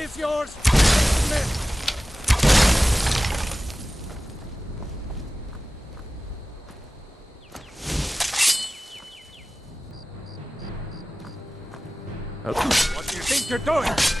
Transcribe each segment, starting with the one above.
is yours! What do you think you're doing?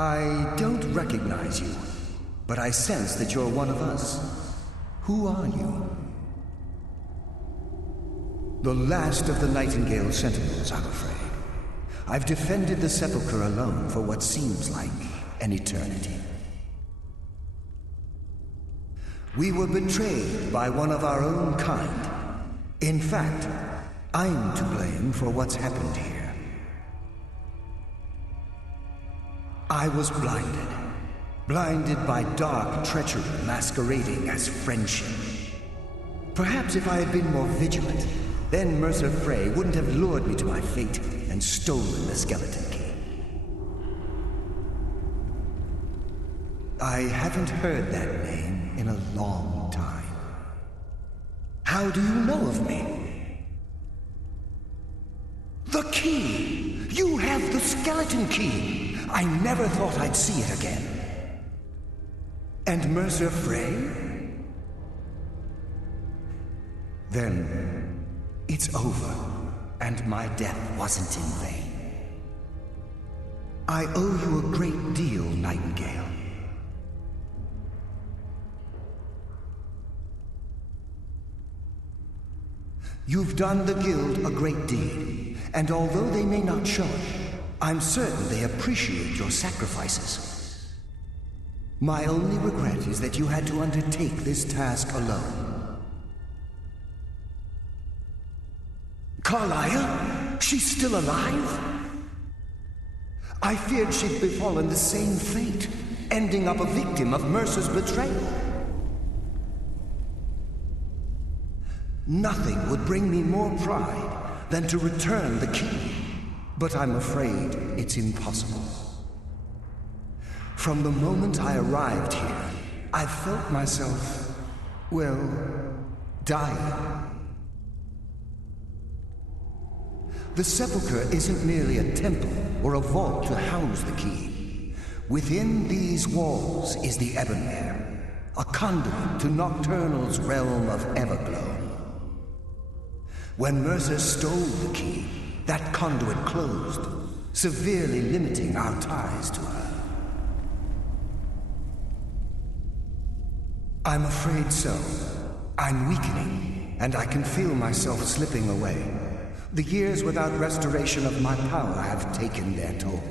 I don't recognize you, but I sense that you're one of us. Who are you? The last of the Nightingale Sentinels, I'm afraid. I've defended the Sepulchre alone for what seems like an eternity. We were betrayed by one of our own kind. In fact, I'm to blame for what's happened here. I was blinded by dark treachery masquerading as friendship. Perhaps if I had been more vigilant, then Mercer Frey wouldn't have lured me to my fate and stolen the skeleton key. I haven't heard that name in a long time. How do you know of me? The key! You have the skeleton key! I never thought I'd see it again. And Mercer Frey? Then it's over, and my death wasn't in vain. I owe you a great deal, Nightingale. You've done the Guild a great deed, and although they may not show it, I'm certain they appreciate your sacrifices. My only regret is that you had to undertake this task alone. Carlia? She's still alive? I feared she'd befallen the same fate, ending up a victim of Mercer's betrayal. Nothing would bring me more pride than to return the key. But I'm afraid it's impossible. From the moment I arrived here, I felt myself, well, dying. The sepulchre isn't merely a temple or a vault to house the key. Within these walls is the Ebonmere, a conduit to Nocturnal's realm of Everglow. When Mercer stole the key, that conduit closed, severely limiting our ties to her. I'm afraid so. I'm weakening, and I can feel myself slipping away. The years without restoration of my power have taken their toll.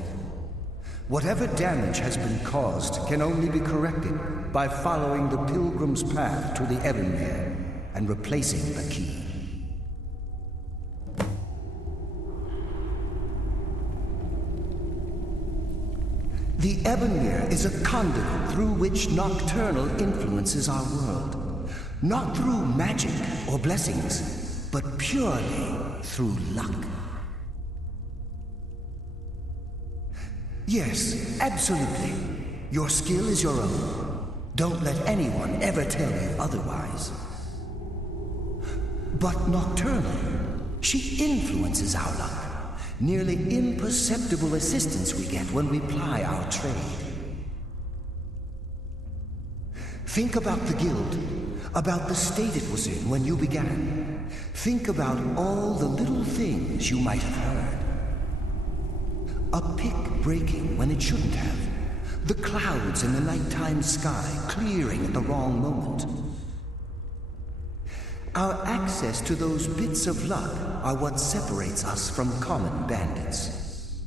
Whatever damage has been caused can only be corrected by following the pilgrim's path to the Ebonmere and replacing the key. The Ebonmere is a conduit through which Nocturnal influences our world. Not through magic or blessings, but purely through luck. Yes, absolutely. Your skill is your own. Don't let anyone ever tell you otherwise. But Nocturnal, she influences our luck. Nearly imperceptible assistance we get when we ply our trade. Think about the guild, about the state it was in when you began. Think about all the little things you might have heard. A pick breaking when it shouldn't have. The clouds in the nighttime sky clearing at the wrong moment. Our access to those bits of luck are what separates us from common bandits.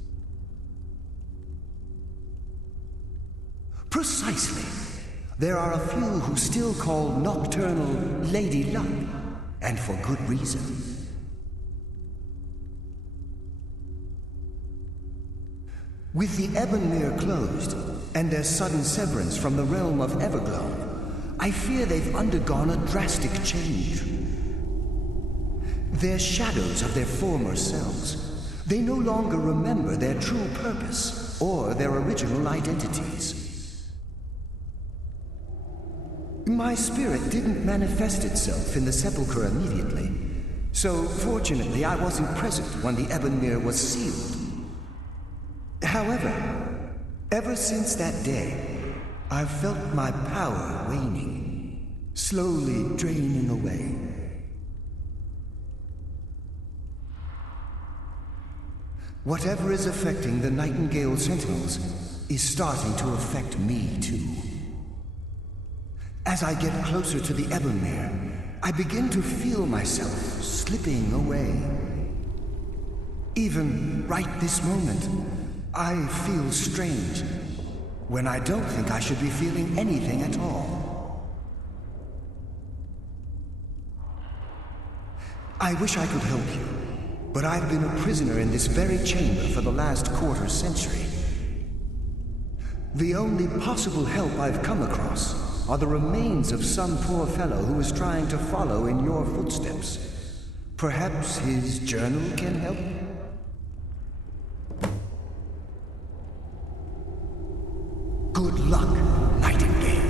Precisely. There are a few who still call Nocturnal Lady Luck, and for good reason. With the Ebonmere closed, and their sudden severance from the realm of Everglow, I fear they've undergone a drastic change. They're shadows of their former selves. They no longer remember their true purpose or their original identities. My spirit didn't manifest itself in the sepulchre immediately, so fortunately I wasn't present when the Ebonmere was sealed. However, ever since that day, I've felt my power waning, slowly draining away. Whatever is affecting the Nightingale Sentinels is starting to affect me too. As I get closer to the Ebonmere, I begin to feel myself slipping away. Even right this moment, I feel strange, when I don't think I should be feeling anything at all. I wish I could help you, but I've been a prisoner in this very chamber for the last quarter century. The only possible help I've come across are the remains of some poor fellow who is trying to follow in your footsteps. Perhaps his journal can help? Good luck, Nightingale.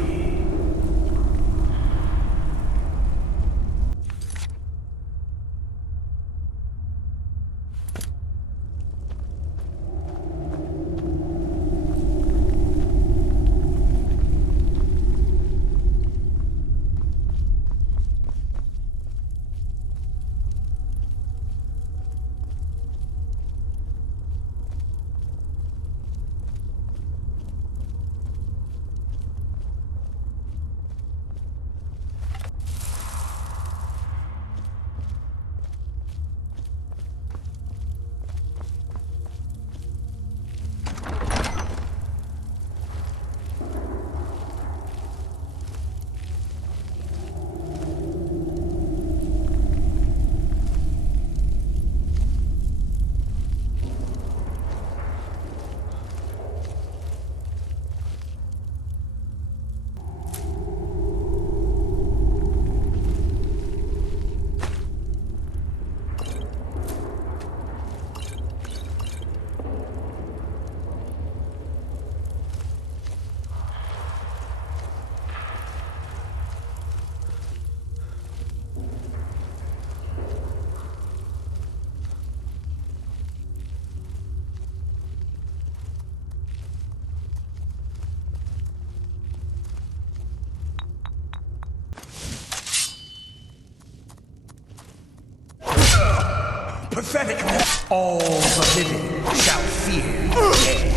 prophetic. All the living shall fear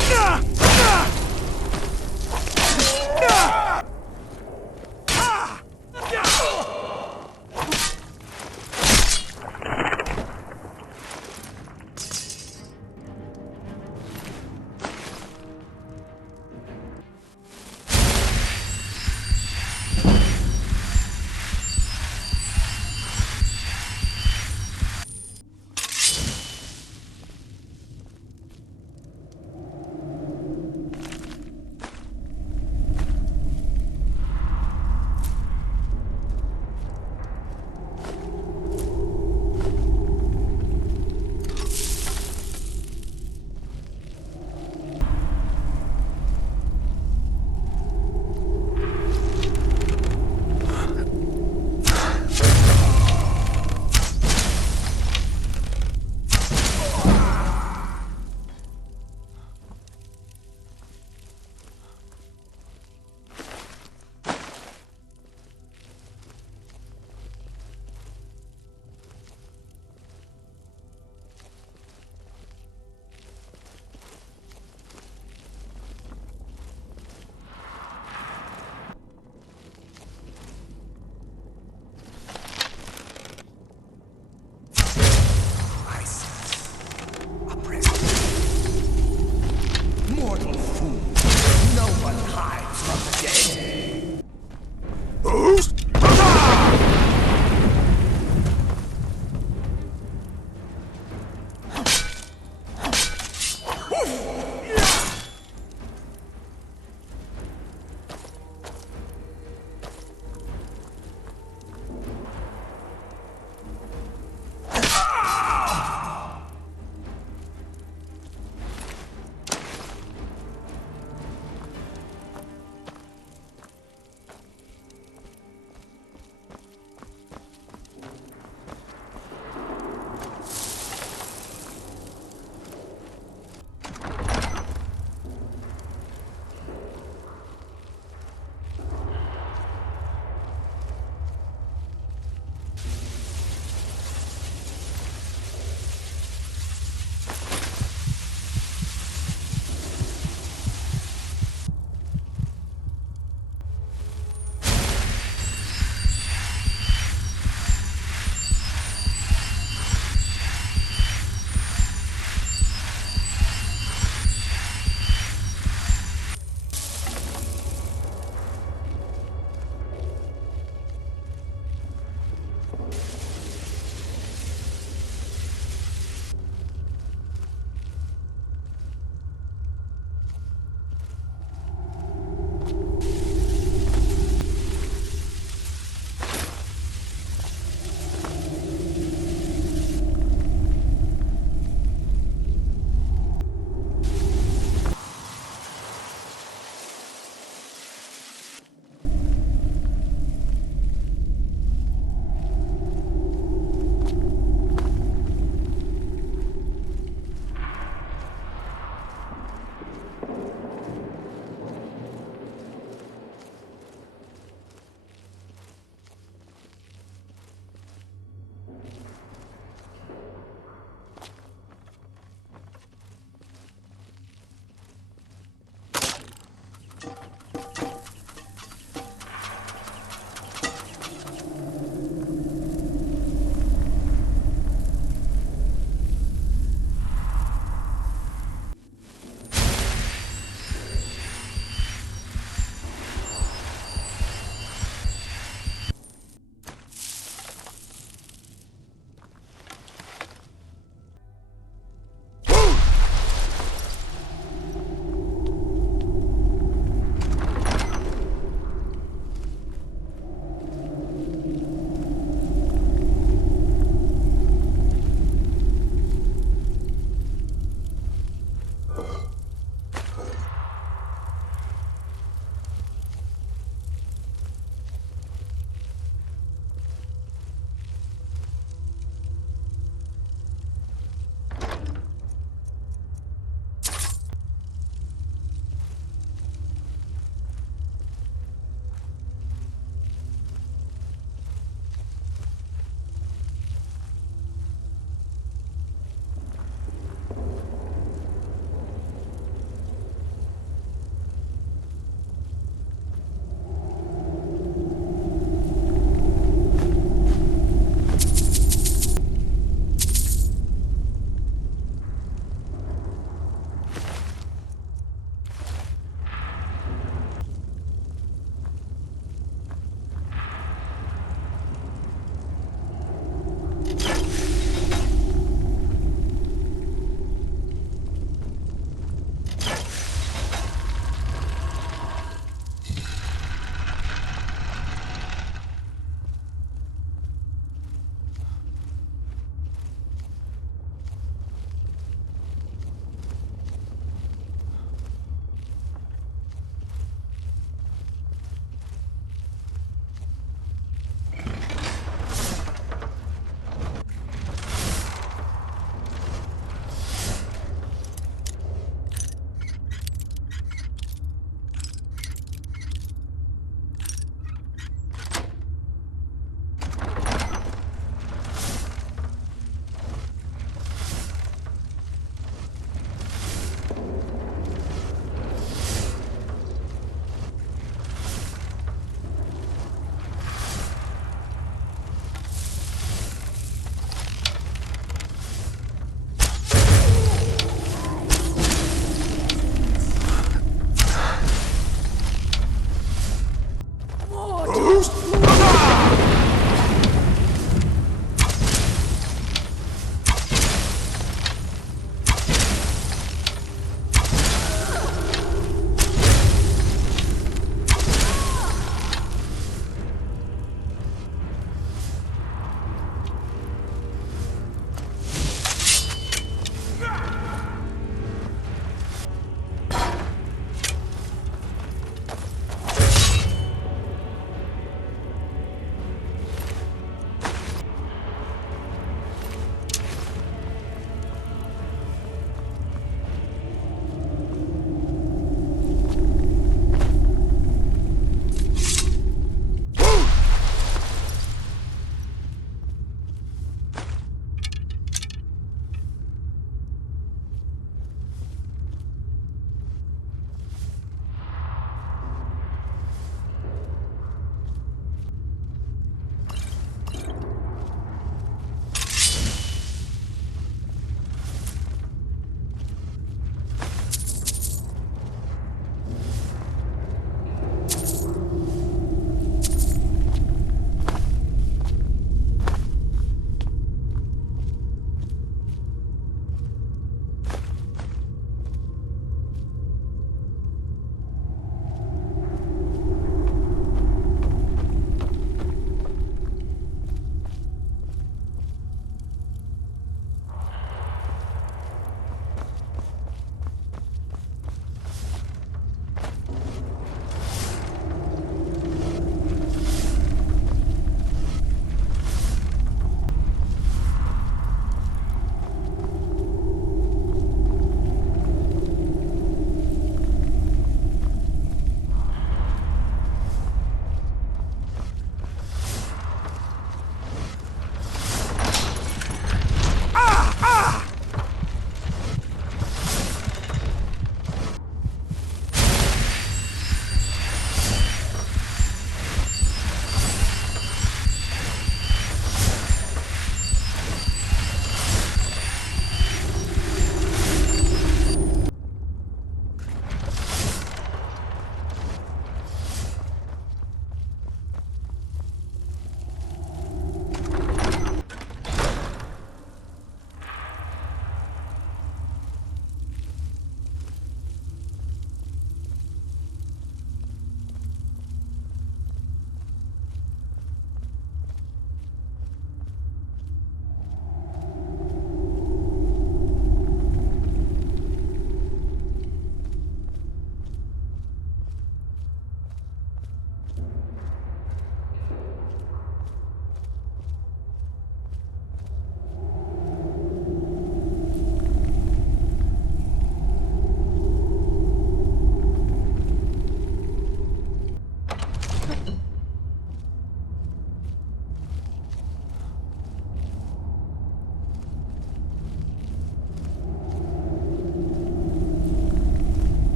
death.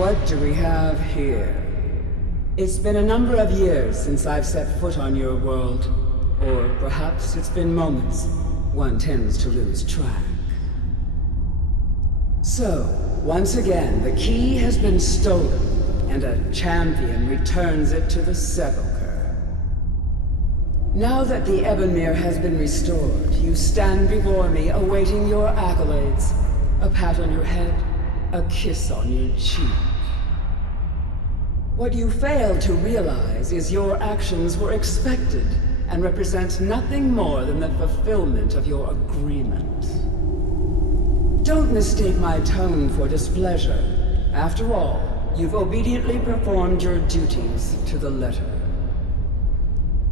What do we have here? It's been a number of years since I've set foot on your world. Or perhaps it's been moments. One tends to lose track. So, once again, the key has been stolen, and a champion returns it to the sepulchre. Now that the Ebonmere has been restored, you stand before me awaiting your accolades. A pat on your head, a kiss on your cheek. What you fail to realize is your actions were expected and represent nothing more than the fulfillment of your agreement. Don't mistake my tone for displeasure. After all, you've obediently performed your duties to the letter.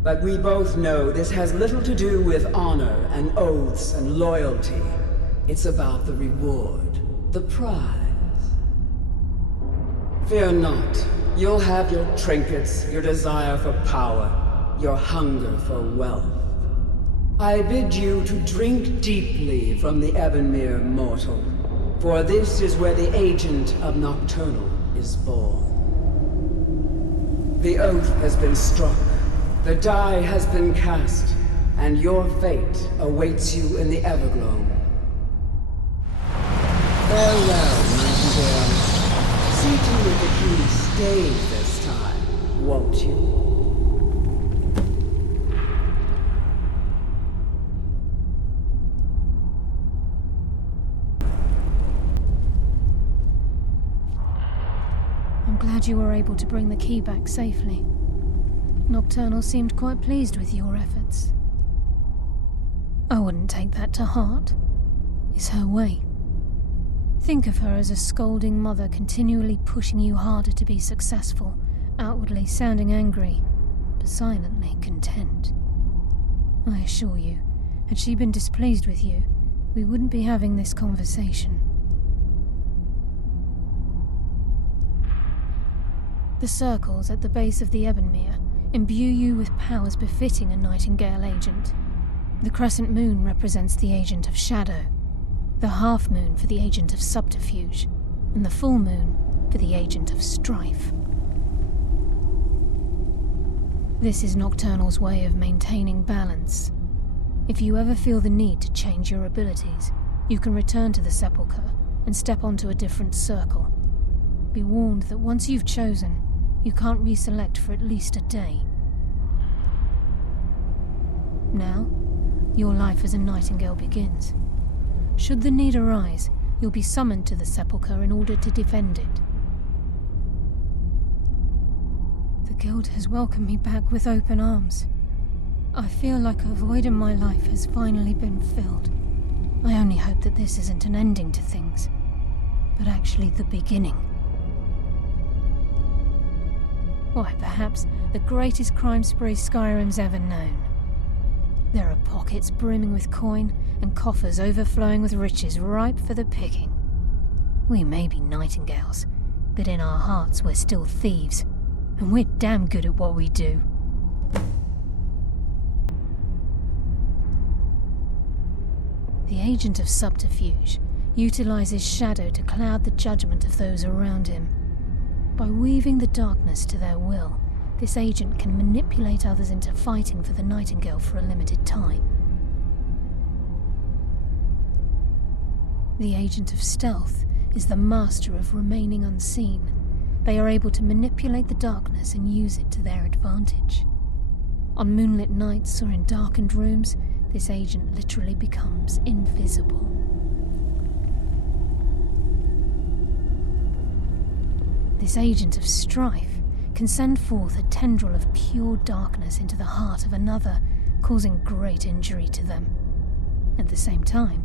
But we both know this has little to do with honor and oaths and loyalty. It's about the reward, the prize. Fear not. You'll have your trinkets, your desire for power, your hunger for wealth. I bid you to drink deeply from the Ebonmere mortal, for this is where the agent of Nocturnal is born. The oath has been struck, the die has been cast, and your fate awaits you in the Everglow. Farewell, Nightingale. See to it the key stays this time, won't you? I'm glad you were able to bring the key back safely. Nocturnal seemed quite pleased with your efforts. I wouldn't take that to heart. It's her way. Think of her as a scolding mother continually pushing you harder to be successful, outwardly sounding angry, but silently content. I assure you, had she been displeased with you, we wouldn't be having this conversation. The circles at the base of the Ebonmere imbue you with powers befitting a Nightingale agent. The crescent moon represents the agent of shadow, the half moon for the agent of subterfuge, and the full moon for the agent of strife. This is Nocturnal's way of maintaining balance. If you ever feel the need to change your abilities, you can return to the sepulchre and step onto a different circle. Be warned that once you've chosen, you can't reselect for at least a day. Now, your life as a Nightingale begins. Should the need arise, you'll be summoned to the sepulchre in order to defend it. The Guild has welcomed me back with open arms. I feel like a void in my life has finally been filled. I only hope that this isn't an ending to things, but actually the beginning. Why, perhaps the greatest crime spree Skyrim's ever known. There are pockets brimming with coin and coffers overflowing with riches ripe for the picking. We may be Nightingales, but in our hearts we're still thieves, and we're damn good at what we do. The agent of subterfuge utilizes shadow to cloud the judgment of those around him. By weaving the darkness to their will, this agent can manipulate others into fighting for the Nightingale for a limited time. The agent of stealth is the master of remaining unseen. They are able to manipulate the darkness and use it to their advantage. On moonlit nights or in darkened rooms, this agent literally becomes invisible. This agent of strife can send forth a tendril of pure darkness into the heart of another, causing great injury to them. At the same time,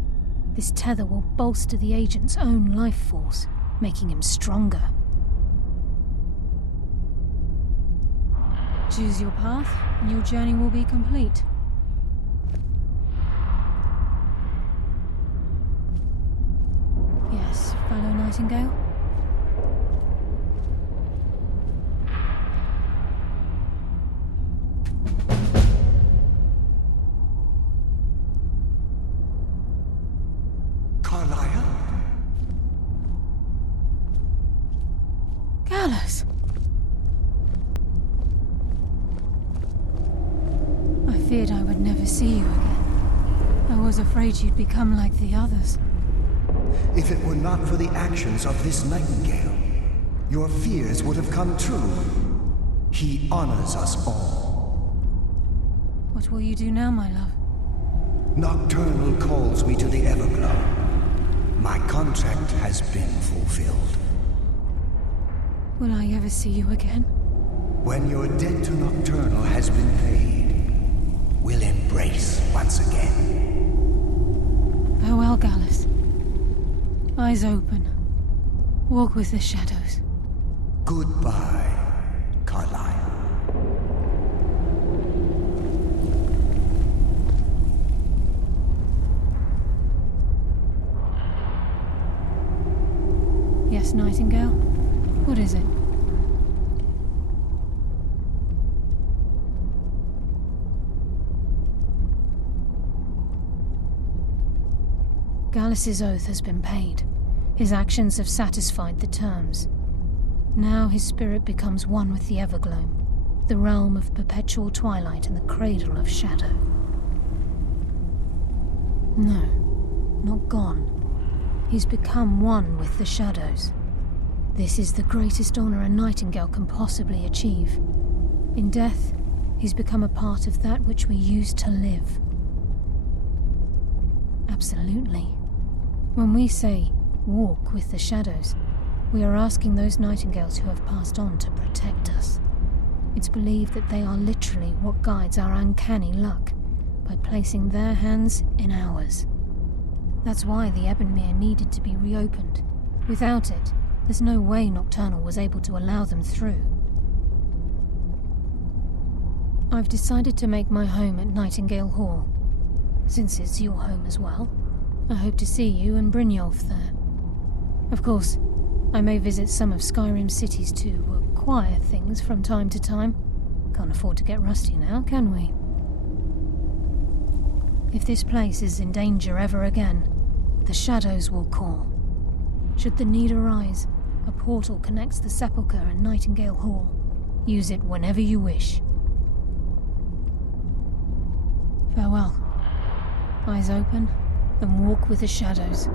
this tether will bolster the agent's own life force, making him stronger. Choose your path, and your journey will be complete. Yes, fellow Nightingale? Gallus! I feared I would never see you again. I was afraid you'd become like the others. If it were not for the actions of this nightingale, your fears would have come true. He honors us all. What will you do now, my love? Nocturnal calls me to the Everglow. My contract has been fulfilled. Will I ever see you again? When your debt to Nocturnal has been paid, we'll embrace once again. Farewell, Gallus. Eyes open. Walk with the shadows. Goodbye, Carlyle. Yes, Nightingale? What is it? Gallus's oath has been paid. His actions have satisfied the terms. Now his spirit becomes one with the Everglow, the realm of perpetual twilight and the cradle of shadow. No, not gone. He's become one with the shadows. This is the greatest honor a Nightingale can possibly achieve. In death, he's become a part of that which we used to live. Absolutely. When we say, walk with the shadows, we are asking those Nightingales who have passed on to protect us. It's believed that they are literally what guides our uncanny luck, by placing their hands in ours. That's why the Ebonmere needed to be reopened. Without it, there's no way Nocturnal was able to allow them through. I've decided to make my home at Nightingale Hall. Since it's your home as well, I hope to see you and Brynjolf there. Of course, I may visit some of Skyrim's cities to acquire things from time to time. Can't afford to get rusty now, can we? If this place is in danger ever again, the shadows will call. Should the need arise, a portal connects the Sepulchre and Nightingale Hall. Use it whenever you wish. Farewell. Eyes open, and walk with the shadows.